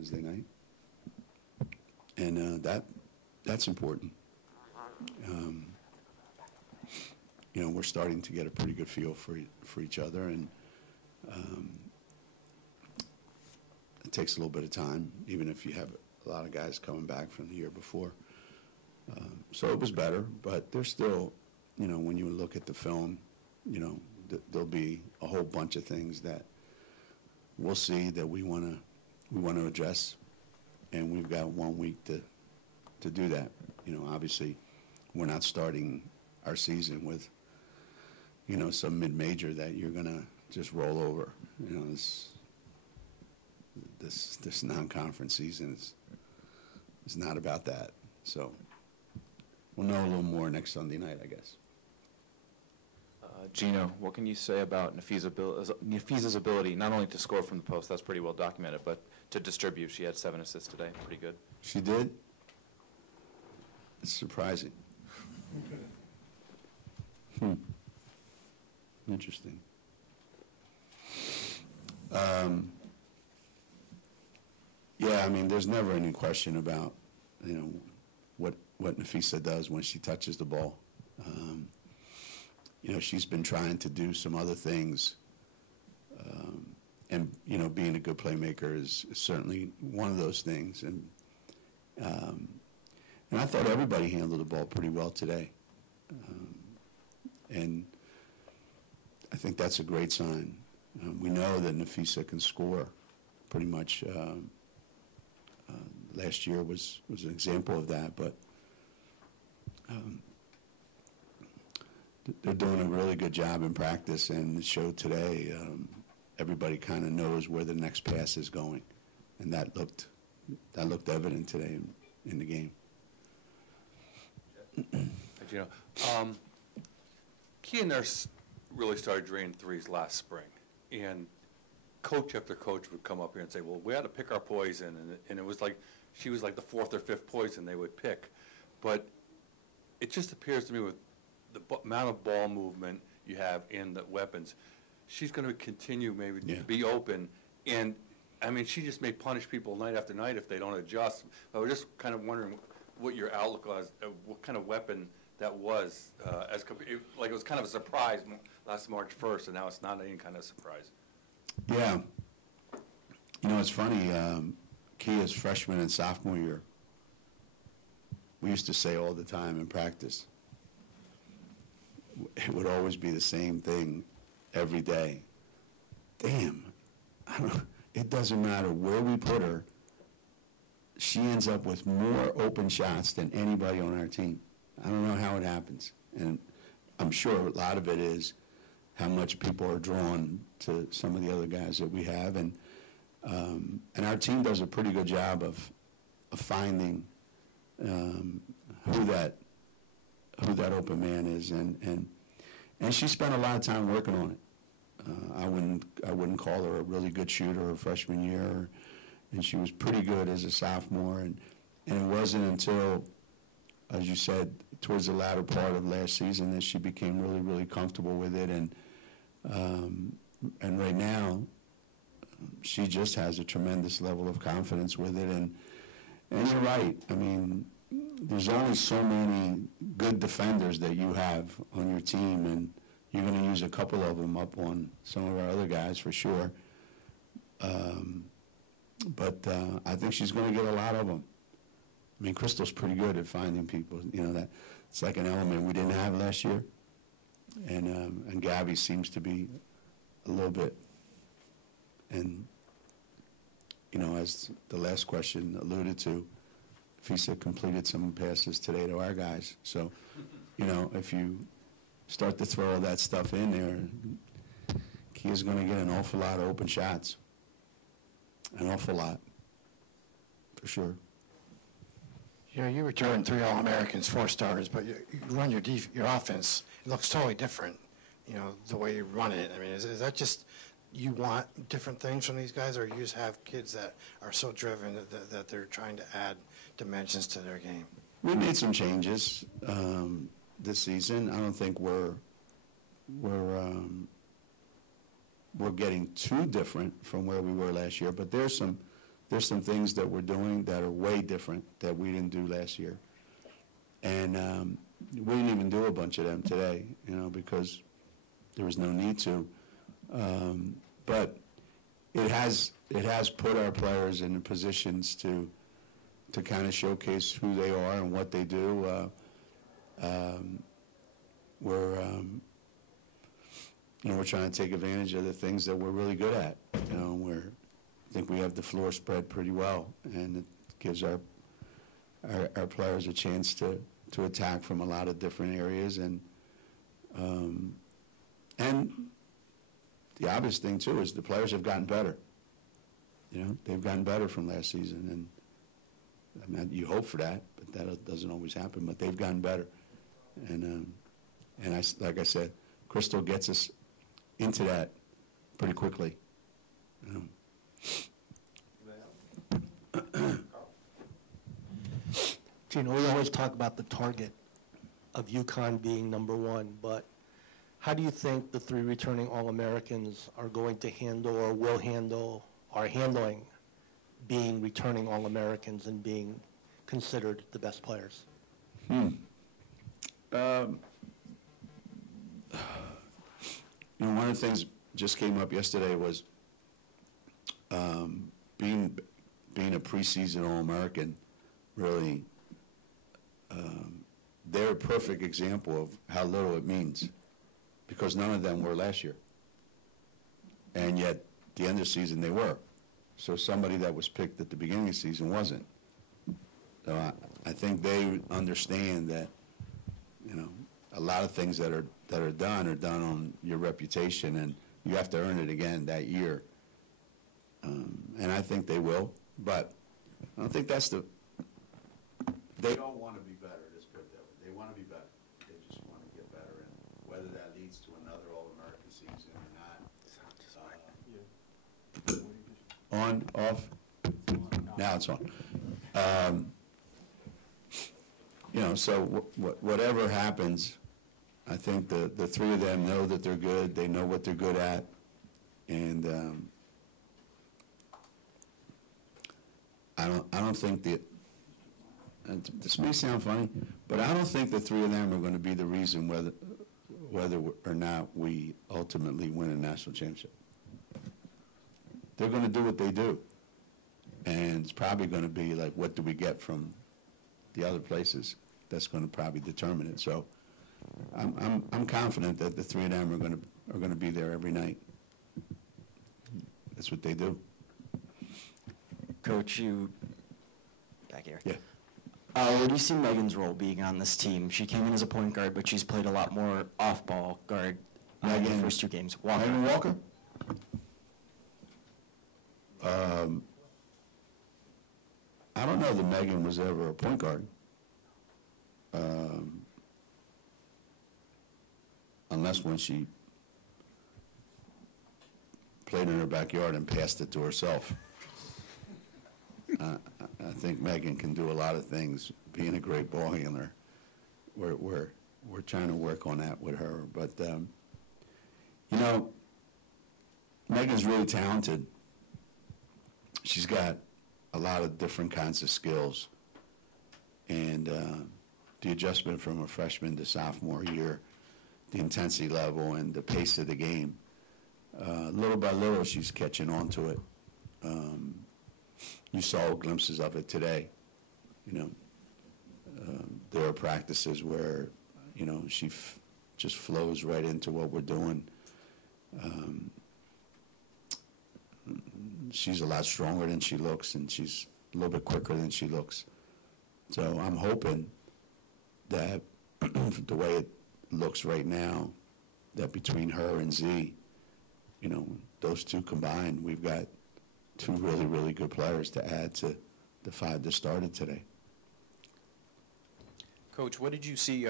Wednesday night, and that's important. You know, we're starting to get a pretty good feel for each other, and it takes a little bit of time, even if you have a lot of guys coming back from the year before. So it was better, but there's still, you know, when you look at the film, you know, there'll be a whole bunch of things that we'll see that we want to address, and we've got 1 week to do that. You know, obviously, we're not starting our season with, you know, some mid-major that you're gonna just roll over. You know, this non-conference season is not about that. So we'll know a little more next Sunday night, I guess. Geno, what can you say about Nafisa's ability not only to score from the post, that's pretty well documented, but to distribute? She had 7 assists today, pretty good. She did? It's surprising. Interesting. Yeah, I mean, there's never any question about, you know, what Nafisa does when she touches the ball. You know, she's been trying to do some other things, and, you know, being a good playmaker is certainly one of those things. And I thought everybody handled the ball pretty well today. And I think that's a great sign. We know that Nafisa can score pretty much. Last year was an example of that, but they're doing a really good job in practice, and it showed today. Everybody kind of knows where the next pass is going, and that looked evident today in the game. You know, Key and Nurse really started draining threes last spring, and coach after coach would come up here and say, well, we had to pick our poison, and it was like she was like the 4th or 5th poison they would pick. But it just appears to me with the amount of ball movement you have and the weapons, she's going to continue maybe to be open. And, I mean, she just may punish people night after night if they don't adjust. I was just kind of wondering what your outlook was, what kind of weapon that was, like it was kind of a surprise last March 1st, and now it's not any kind of surprise. Yeah. You know, it's funny, Kia's freshman and sophomore year, we used to say all the time in practice, it would always be the same thing every day. Damn, it doesn't matter where we put her, she ends up with more open shots than anybody on our team. I don't know how it happens. And I'm sure a lot of it is how much people are drawn to some of the other guys that we have. And our team does a pretty good job of finding who that open man is. And she spent a lot of time working on it. I wouldn't call her a really good shooter her freshman year. And she was pretty good as a sophomore. And it wasn't until, as you said, towards the latter part of last season that she became really, really comfortable with it. And right now, she just has a tremendous level of confidence with it. And you're right. I mean, there's only so many good defenders that you have on your team, and you're going to use a couple of them up on some of our other guys for sure. But I think she's going to get a lot of them. I mean, Crystal's pretty good at finding people. You know, that it's like an element we didn't have last year. And Gabby seems to be a little bit. And, you know, as the last question alluded to, Fisa completed some passes today to our guys. So, you know, if you start to throw all that stuff in there, Kia's going to get an awful lot of open shots. An awful lot, for sure. You know, you return 3 All-Americans, 4 starters, but you run your offense. It looks totally different, you know, the way you run it. I mean, is that just you want different things from these guys, or you just have kids that are so driven that they're trying to add dimensions to their game? We made some changes this season. I don't think we're getting too different from where we were last year, but there's some there's some things that we're doing that are way different that we didn't do last year. And we didn't even do a bunch of them today, because there was no need to. But it has put our players in positions to kind of showcase who they are and what they do. We're trying to take advantage of the things that we're really good at. I think we have the floor spread pretty well, and it gives our players a chance to attack from a lot of different areas. And the obvious thing too is the players have gotten better. They've gotten better from last season, and you hope for that, but that doesn't always happen. But they've gotten better, and like I said, Crystal gets us into that pretty quickly. Geno, we always talk about the target of UConn being number one, but how do you think the 3 returning All-Americans are going to handle or will handle or handling being returning All-Americans and being considered the best players? One of the things just came up yesterday was being a preseason All-American. Really, they're a perfect example of how little it means, because none of them were last year, and yet at the end of the season they were. So somebody that was picked at the beginning of the season wasn't. So I think they understand that, a lot of things that are done on your reputation, and you have to earn it again that year. And I think they will, but I don't think that's they don't want to be better, let's put it that way. They want to be better. They just want to get better, and whether that leads to another All-American season or not. On, off? Now it's on. So whatever happens, I think the 3 of them know that they're good. They know what they're good at, and I don't think that. This may sound funny, but I don't think the 3 of them are going to be the reason whether or not we ultimately win a national championship. They're going to do what they do, and it's probably going to be like, what do we get from the other places? That's going to probably determine it. So I'm confident that the 3 of them are going to be there every night. That's what they do. Coach, you back here. Yeah. Where do you see Megan's role being on this team? She came in as a point guard, but she's played a lot more off-ball guard in the first 2 games. Megan Walker? I don't know that Megan was ever a point guard. Unless when she played in her backyard and passed it to herself. I think Megan can do a lot of things, being a great ball handler. We're trying to work on that with her. But, Megan's really talented. She's got a lot of different kinds of skills. And the adjustment from a freshman to sophomore year, the intensity level and the pace of the game, little by little she's catching on to it. You saw glimpses of it today. There are practices where, she just flows right into what we're doing. She's a lot stronger than she looks, and she's a little bit quicker than she looks. So I'm hoping that the way it looks right now, that between her and Z, those 2 combined, we've got 2 really, really good players to add to the 5 that started today. Coach, what did you see?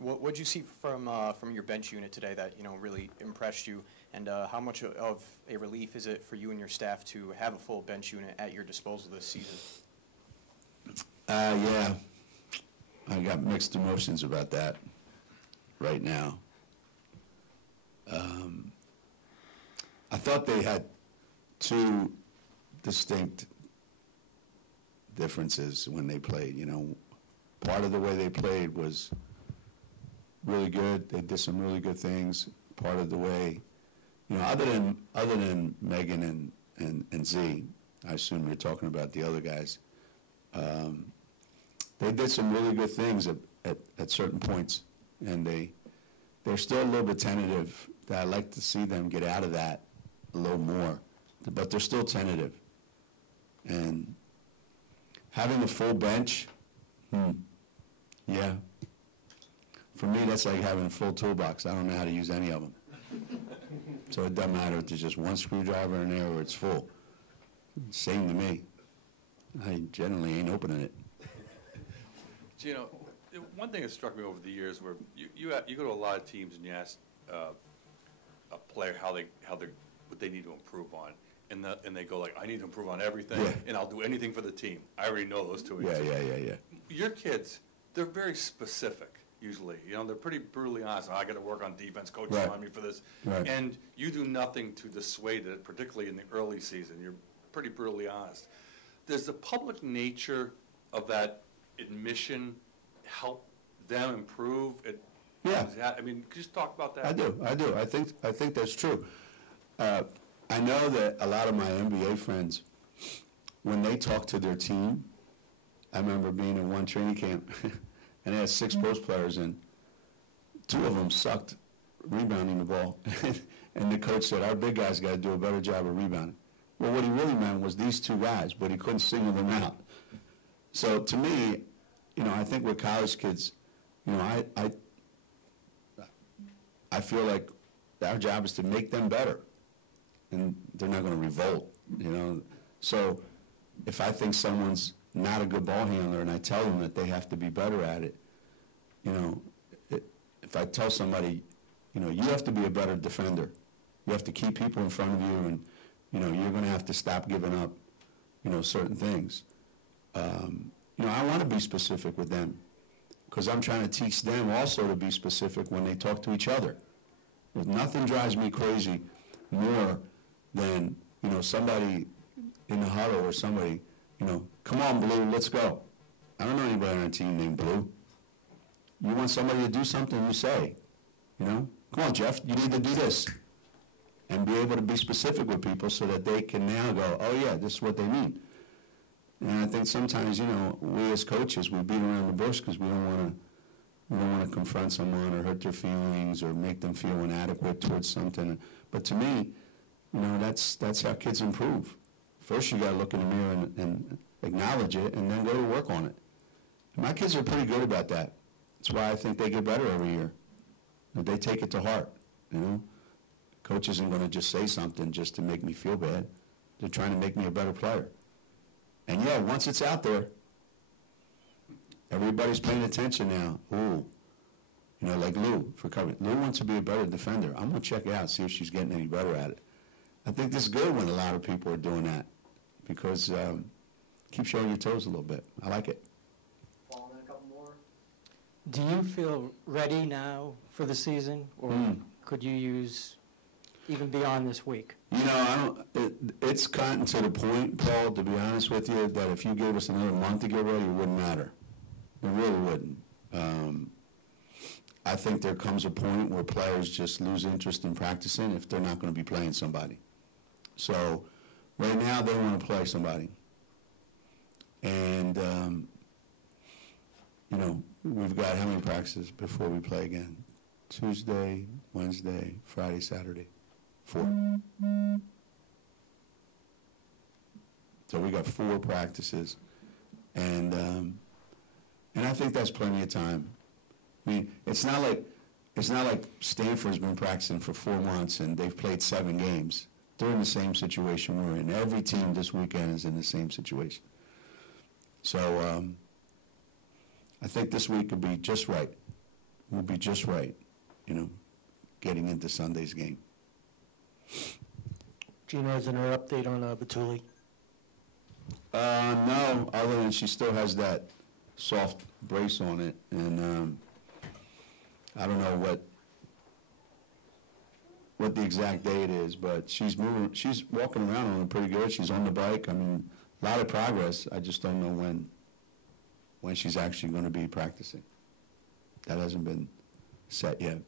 What did you see from your bench unit today that really impressed you? And how much of a relief is it for you and your staff to have a full bench unit at your disposal this season? Yeah, I got mixed emotions about that right now. I thought they had 2 distinct differences when they played. You know, part of the way they played was really good. They did some really good things. Part of the way, you know, other than Megan and Z, I assume you're talking about the other guys. They did some really good things at certain points, and they're still a little bit tentative. That I'd like to see them get out of that a little more, but they're still tentative. And having a full bench, yeah. For me, that's like having a full toolbox. I don't know how to use any of them. So it doesn't matter if there's just one screwdriver in there or it's full. Same to me. I generally ain't opening it. Geno, one thing that struck me over the years where you go to a lot of teams and you ask a player what they need to improve on, and they go like, I need to improve on everything, and I'll do anything for the team. I already know those two. Yeah. Your kids, they're very specific. Usually, you know, they're pretty brutally honest. I got to work on defense. Coach is on me for this, and you do nothing to dissuade it. Particularly in the early season, you're pretty brutally honest. Does the public nature of that admission help them improve? I mean, could you just talk about that? I do. I think that's true. I know that a lot of my NBA friends, when they talk to their team, I remember being in one training camp, and they had 6 post players, and 2 of them sucked rebounding the ball. And the coach said, our big guys got to do a better job of rebounding. Well, what he really meant was these 2 guys, but he couldn't single them out. So to me, you know, I think with college kids, you know, I feel like our job is to make them better, and they're not going to revolt, you know. So if I think someone's not a good ball handler and I tell them that they have to be better at it, you know, if I tell somebody, you know, you have to be a better defender, you have to keep people in front of you, and, you know, you're going to have to stop giving up, you know, certain things. You know, I want to be specific with them because I'm trying to teach them also to be specific when they talk to each other. Nothing drives me crazy more than, you know, somebody in the huddle or somebody, you know, come on, Blue, let's go. I don't know anybody on our team named Blue. You want somebody to do something, you say, you know, come on, Jeff, you need to do this. And be able to be specific with people so that they can now go, oh, yeah, this is what they mean. And I think sometimes, you know, we as coaches, we beat around the bush because we don't want to confront someone or hurt their feelings or make them feel inadequate towards something. But to me, you know, that's how kids improve. First, you got to look in the mirror and acknowledge it, and then go to work on it. And my kids are pretty good about that. That's why I think they get better every year. They take it to heart, you know. Coach isn't going to just say something just to make me feel bad. They're trying to make me a better player. And yeah, once it's out there, everybody's paying attention now. Ooh, you know, like Lou for covering. Lou wants to be a better defender. I'm going to check it out, see if she's getting any better at it. I think this is good when a lot of people are doing that because keep showing your toes a little bit. I like it. Paul, a couple more. Do you feel ready now for the season, or could you use even beyond this week? You know, it's gotten to the point, Paul, to be honest with you, that if you gave us another month to get ready, it wouldn't matter. It really wouldn't. I think there comes a point where players just lose interest in practicing if they're not going to be playing somebody. So right now they want to play somebody. And, you know, we've got how many practices before we play again? Tuesday, Wednesday, Friday, Saturday. 4. So we got 4 practices, and I think that's plenty of time. I mean, it's not like Stanford's been practicing for 4 months and they've played 7 games. They're in the same situation we're in. Every team this weekend is in the same situation. So I think this week will be just right. We'll be just right, you know, getting into Sunday's game. Geno, is there an update on Batuli? No, other than she still has that soft brace on it, and I don't know what the exact date is, but she's walking around on it pretty good. She's on the bike. I mean, a lot of progress. I just don't know when she's actually going to be practicing. That hasn't been set yet.